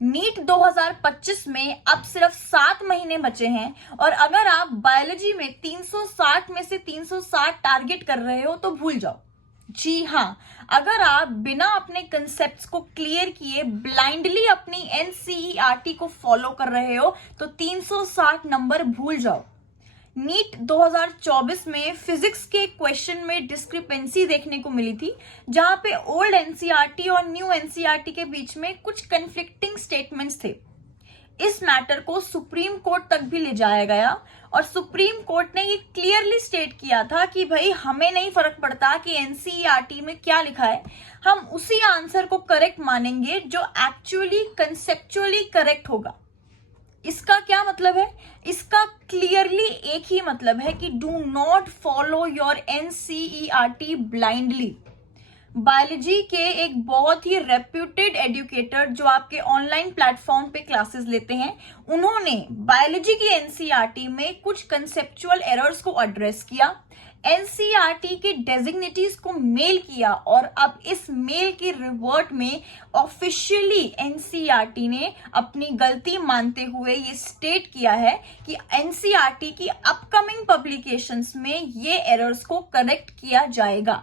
NEET 2025 में अब सिर्फ 7 महीने बचे हैं और अगर आप बायोलॉजी में 360 में से 360 टारगेट कर रहे हो तो भूल जाओ। जी हाँ, अगर आप बिना अपने कंसेप्ट्स को क्लियर किए ब्लाइंडली अपनी एनसीईआरटी को फॉलो कर रहे हो तो 360 नंबर भूल जाओ। नीट 2024 में फिजिक्स के क्वेश्चन में डिस्क्रिपेंसी देखने को मिली थी, जहां पे ओल्ड एनसीईआरटी और न्यू एनसीईआरटी के बीच में कुछ कंफ्लिक्टिंग स्टेटमेंट्स थे। इस मैटर को सुप्रीम कोर्ट तक भी ले जाया गया और सुप्रीम कोर्ट ने ये क्लियरली स्टेट किया था कि भाई हमें नहीं फर्क पड़ता कि एनसीईआरटी में क्या लिखा है, हम उसी आंसर को करेक्ट मानेंगे जो एक्चुअली कंसेप्चुअली करेक्ट होगा। इसका क्या मतलब है? इसका क्लियरली एक ही मतलब है कि do not follow your NCERT blindly. Biology के एक बहुत ही रेप्यूटेड एजुकेटर जो आपके ऑनलाइन प्लेटफॉर्म पे क्लासेस लेते हैं, उन्होंने बायोलॉजी की एनसीईआरटी में कुछ कंसेप्चुअल एरर्स को एड्रेस किया, एनसीईआरटी के डेजिग्नेटीज को मेल किया और अब इस मेल के रिवर्ट में ऑफिशियली एनसीईआरटी ने अपनी गलती मानते हुए ये स्टेट किया है कि एनसीईआरटी की अपकमिंग पब्लिकेशंस में ये एरर्स को करेक्ट किया जाएगा।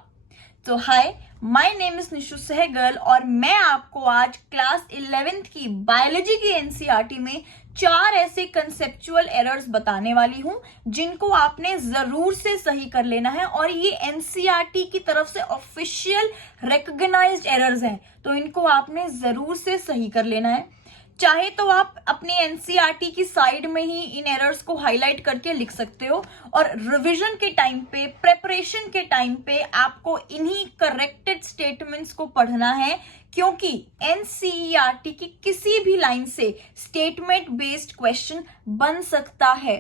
तो hi, my name is Nishu Sehgal और मैं आपको आज क्लास 11th की बायोलॉजी की एनसीईआरटी में 4 ऐसे कंसेप्चुअल एरर्स बताने वाली हूं जिनको आपने जरूर से सही कर लेना है और ये एनसीईआरटी की तरफ से ऑफिशियल रिकॉग्नाइज्ड एरर्स हैं, तो इनको आपने जरूर से सही कर लेना है। चाहे तो आप अपने एनसीईआरटी की साइड में ही इन एरर्स को हाईलाइट करके लिख सकते हो और रिवीजन के टाइम पे, प्रेपरेशन के टाइम पे आपको इन्हीं करेक्टेड स्टेटमेंट्स को पढ़ना है, क्योंकि एनसीईआरटी की किसी भी लाइन से स्टेटमेंट बेस्ड क्वेश्चन बन सकता है।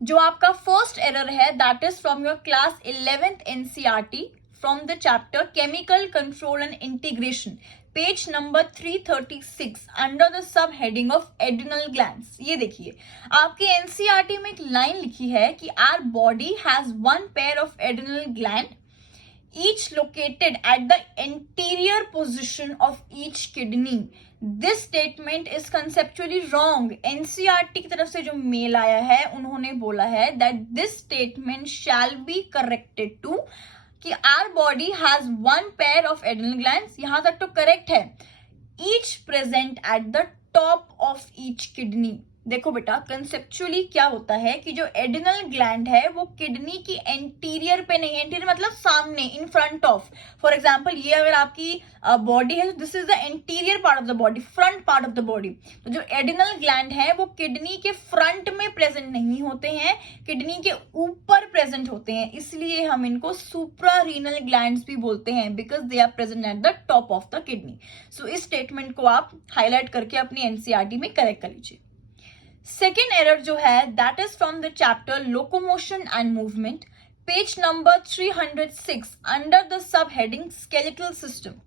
जो आपका फर्स्ट एरर है that is from your class 11th NCERT from the chapter chemical control and integration, page number 336 under the sub heading of adrenal glands. ये देखिए, आपके एनसीईआरटी में एक लाइन लिखी है कि our body has 1 pair of adrenal gland, each located at the interior position of each kidney. This statement is conceptually wrong. NCERT की तरफ से जो मेल आया है उन्होंने बोला है that this statement shall be corrected to कि our body has 1 pair of adrenal glands, यहां तक तो करेक्ट है, each present at the top of each kidney. देखो बेटा, कंसेप्चुअली क्या होता है कि जो एड्रिनल ग्लैंड है वो किडनी की एंटीरियर पे नहीं, एंटीरियर मतलब सामने, in front of. For example, ये अगर आपकी बॉडी है तो this is the anterior part of the body, front part of the body. तो जो एड्रिनल ग्लैंड है वो किडनी के फ्रंट में प्रेजेंट नहीं होते हैं, किडनी के ऊपर प्रेजेंट होते हैं, इसलिए हम इनको सुप्रारीनल ग्लैंड्स भी बोलते हैं because they are present at the top of the kidney. So इस स्टेटमेंट को आप हाईलाइट करके अपनी एनसीईआरटी में करेक्ट कर लीजिए। सेकेंड एरर जो है that is from the chapter locomotion and movement, page number 306 under the sub heading skeletal system.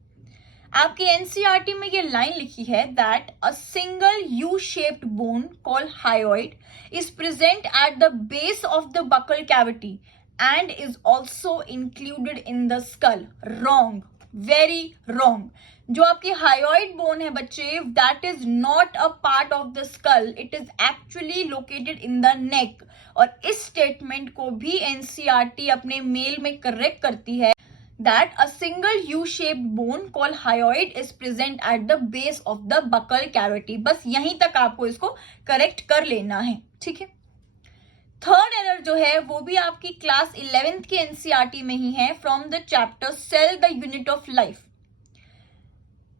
आपके एनसीईआरटी में ये लाइन लिखी है that a single U shaped bone called hyoid is present at the base of the buccal cavity and is also included in the skull. Wrong, very wrong. जो आपकी hyoid bone है बच्चे, that is not a part of the skull, it is actually located in the neck. और इस statement को भी NCERT अपने mail में करेक्ट करती है that a single U-shaped bone called hyoid is present at the base of the buccal cavity। बस यहीं तक आपको इसको करेक्ट कर लेना है, ठीक है। थर्ड एरर जो है वो भी आपकी क्लास 11th के एनसीईआरटी में ही है, from the chapter cell the unit of life.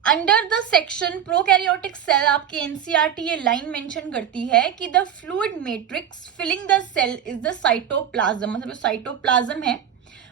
Under the section prokaryotic cell आपकी एनसीईआरटी ये लाइन मेंशन करती है कि the fluid matrix filling the cell is the cytoplasm. मतलब साइटोप्लाज्म है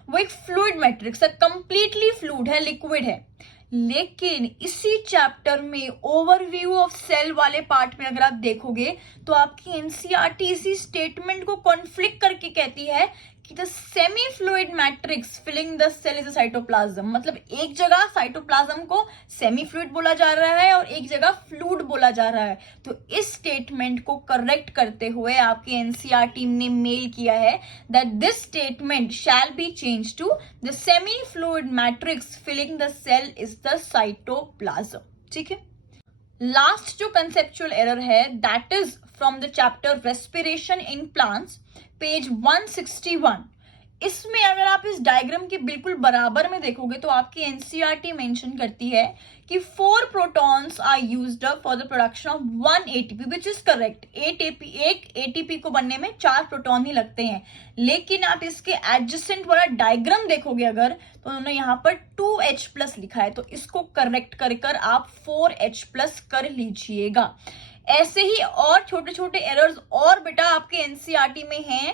वो एक फ्लूइड मैट्रिक्स है, कंप्लीटली फ्लूइड है, लिक्विड है। लेकिन इसी चैप्टर में ओवरव्यू ऑफ सेल वाले पार्ट में अगर आप देखोगे तो आपकी एनसीईआरटी इसी स्टेटमेंट को कॉन्फ्लिक्ट करके कहती है कि the semi fluid matrix filling the cell is a cytoplasm. मतलब एक जगह साइटोप्लाज्म को सेमी फ्लूइड बोला जा रहा है और एक जगह फ्लूइड बोला जा रहा है। तो इस स्टेटमेंट को करेक्ट करते हुए आपकी एनसीईआरटी ने मेल किया है that this statement shall be change to the semi fluid matrix filling the cell is the cytoplasm. ठीक है। लास्ट जो कंसेप्चुअल एरर है that is from the chapter respiration in plants, page 161। इसमें अगर आप इस डायग्राम के बिल्कुल बराबर में देखोगे तो आपकी एनसीईआरटी मेंशन करती है कि 4 protons are used up for the production of 1 ATP, which is correct. एक एटीपी को बनने में 4 प्रोटॉन ही लगते हैं, लेकिन आप इसके एडजेसेंट वाला डायग्राम देखोगे अगर, तो उन्होंने यहाँ पर 2H+ लिखा है, तो इसको करेक्ट कर आप 4H+ कर लीजिएगा। ऐसे ही और छोटे छोटे एरर्स और बेटा आपके एनसीईआरटी में हैं,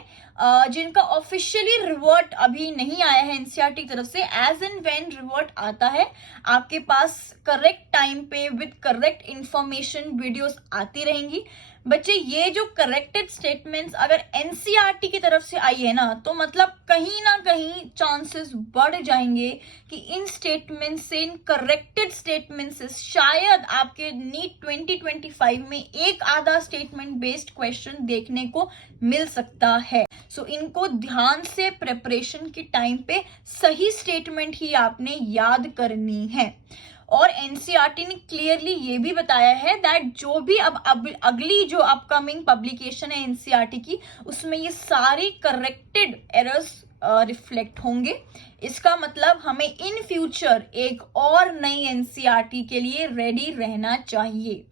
जिनका ऑफिशियली रिवर्ट अभी नहीं आया है एनसीईआरटी की तरफ से। एज एंड व्हेन रिवर्ट आता है आपके पास करेक्ट टाइम पे विद करेक्ट इंफॉर्मेशन वीडियोस आती रहेंगी। बच्चे ये जो करेक्टेड स्टेटमेंट्स अगर एनसीईआरटी की तरफ से आई है ना, तो मतलब कहीं ना कहीं चांसेस बढ़ जाएंगे कि इन स्टेटमेंट से, इन करेक्टेड स्टेटमेंट से शायद आपके नीट 2025 में एक आधा स्टेटमेंट बेस्ड क्वेश्चन देखने को मिल सकता है। सो इनको ध्यान से प्रिपरेशन के टाइम पे सही स्टेटमेंट ही आपने याद करनी है। और एनसीईआरटी ने क्लियरली ये भी बताया है दैट जो भी अब अगली जो अपकमिंग पब्लिकेशन है एनसीईआरटी की, उसमें ये सारी करेक्टेड एरर्स रिफ्लेक्ट होंगे। इसका मतलब हमें इन फ्यूचर एक और नई एनसीईआरटी के लिए रेडी रहना चाहिए।